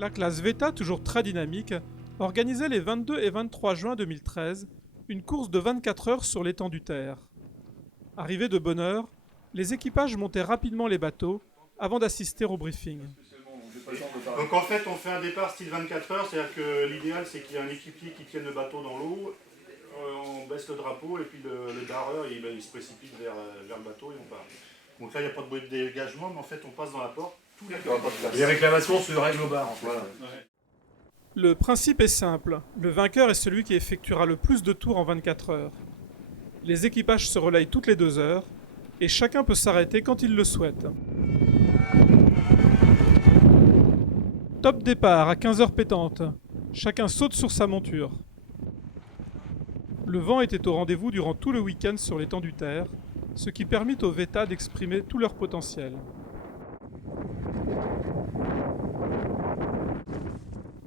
La classe VETA, toujours très dynamique, organisait les 22 et 23 juin 2013 une course de 24 heures sur l'étang du Terre. Arrivés de bonne heure, les équipages montaient rapidement les bateaux avant d'assister au briefing. Donc en fait on fait un départ style 24 heures, c'est-à-dire que l'idéal c'est qu'il y ait un équipier qui tienne le bateau dans l'eau, on baisse le drapeau et puis le dareur il se précipite vers le bateau et on part. Donc là il n'y a pas de bruit de dégagement, mais en fait on passe dans la porte. Les réclamations se règlent au bar. En fait. Voilà. Le principe est simple, le vainqueur est celui qui effectuera le plus de tours en 24 heures. Les équipages se relayent toutes les 2 heures et chacun peut s'arrêter quand il le souhaite. Top départ à 15h pétantes. Chacun saute sur sa monture. Le vent était au rendez-vous durant tout le week-end sur l'étang du Terre, ce qui permit aux VETA d'exprimer tout leur potentiel.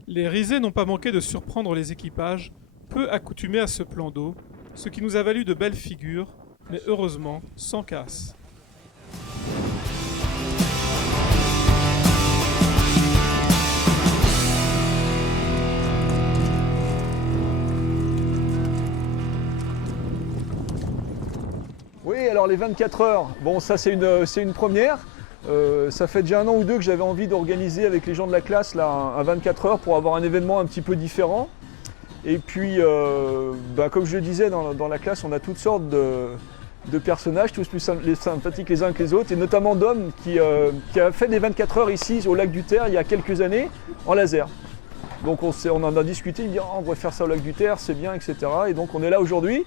Les risées n'ont pas manqué de surprendre les équipages, peu accoutumés à ce plan d'eau, ce qui nous a valu de belles figures, mais heureusement sans casse. Oui, alors les 24 heures, bon ça c'est une première. Ça fait déjà 1 an ou 2 que j'avais envie d'organiser avec les gens de la classe là, un 24 heures pour avoir un événement un petit peu différent. Et puis, comme je le disais, dans la classe, on a toutes sortes de personnages, tous plus sympathiques les uns que les autres, et notamment Dom qui a fait des 24 heures ici au lac du Terre il y a quelques années en laser. Donc on en a discuté, il me dit on devrait faire ça au lac du Terre, c'est bien, etc. Et donc on est là aujourd'hui,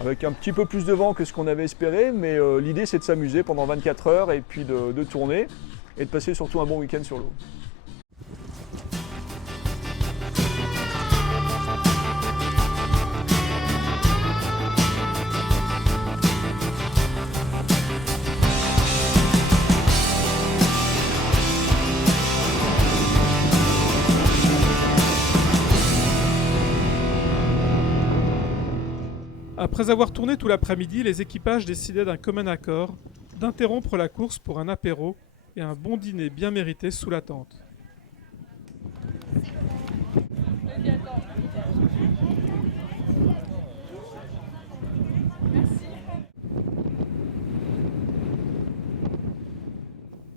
avec un petit peu plus de vent que ce qu'on avait espéré, mais l'idée c'est de s'amuser pendant 24 heures et puis de tourner et de passer surtout un bon week-end sur l'eau. Après avoir tourné tout l'après-midi, les équipages décidaient d'un commun accord d'interrompre la course pour un apéro et un bon dîner bien mérité sous la tente.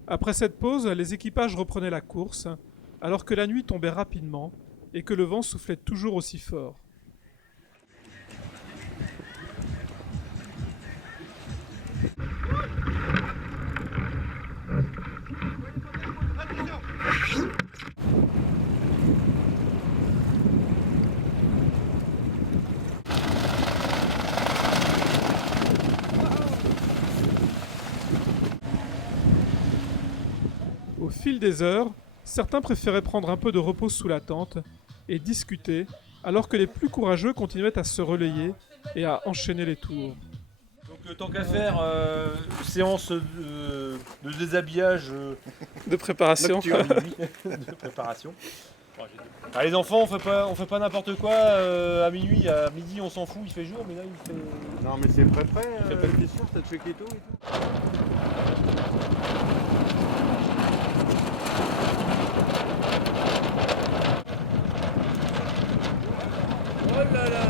Après cette pause, les équipages reprenaient la course, alors que la nuit tombait rapidement et que le vent soufflait toujours aussi fort. Au fil des heures, certains préféraient prendre un peu de repos sous la tente et discuter, alors que les plus courageux continuaient à se relayer et à enchaîner les tours. Donc tant qu'à faire, séance de déshabillage De préparation. de préparation. Ah, les enfants, on fait pas n'importe quoi à minuit, à midi on s'en fout, il fait jour, mais là il fait... Non mais c'est prêt, fait pas t'es sûr, t'as checké tout et tout. Oh là là.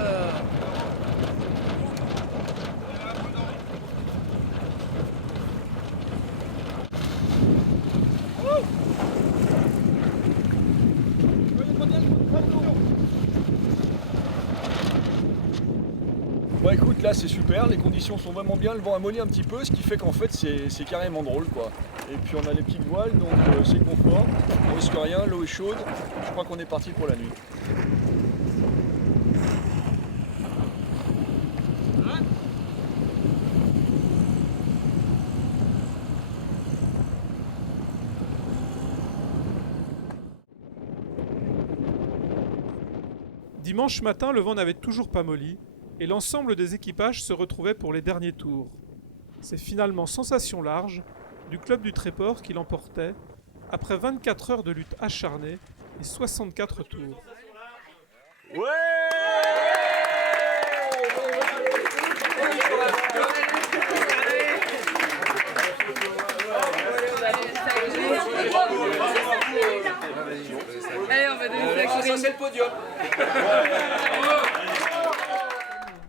Bon écoute, là c'est super, les conditions sont vraiment bien, le vent a molli un petit peu, ce qui fait qu'en fait c'est carrément drôle quoi. Et puis on a les petites voiles, donc c'est confort, on risque rien, l'eau est chaude, je crois qu'on est parti pour la nuit. Dimanche matin, le vent n'avait toujours pas molli et l'ensemble des équipages se retrouvait pour les derniers tours. C'est finalement Sensation Large, du club du Tréport qui l'emportait, après 24 heures de lutte acharnée et 64 tours. Ouais.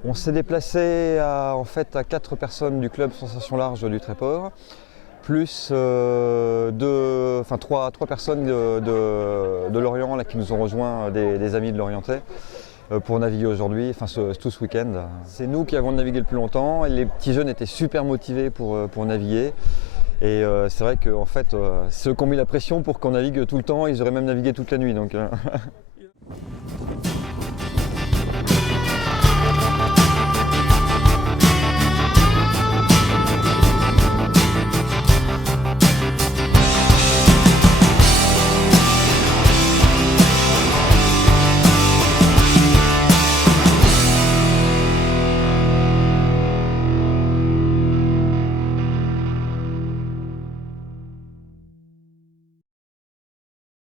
On s'est déplacé en fait à 4 personnes du club Sensation Large du Tréport, plus 3 personnes de Lorient là, qui nous ont rejoints, des amis de Lorientais, pour naviguer aujourd'hui, tout ce week-end. C'est nous qui avons navigué le plus longtemps et les petits jeunes étaient super motivés pour naviguer. Et c'est vrai qu'en fait, ceux qui ont mis la pression pour qu'on navigue tout le temps, ils auraient même navigué toute la nuit. Donc,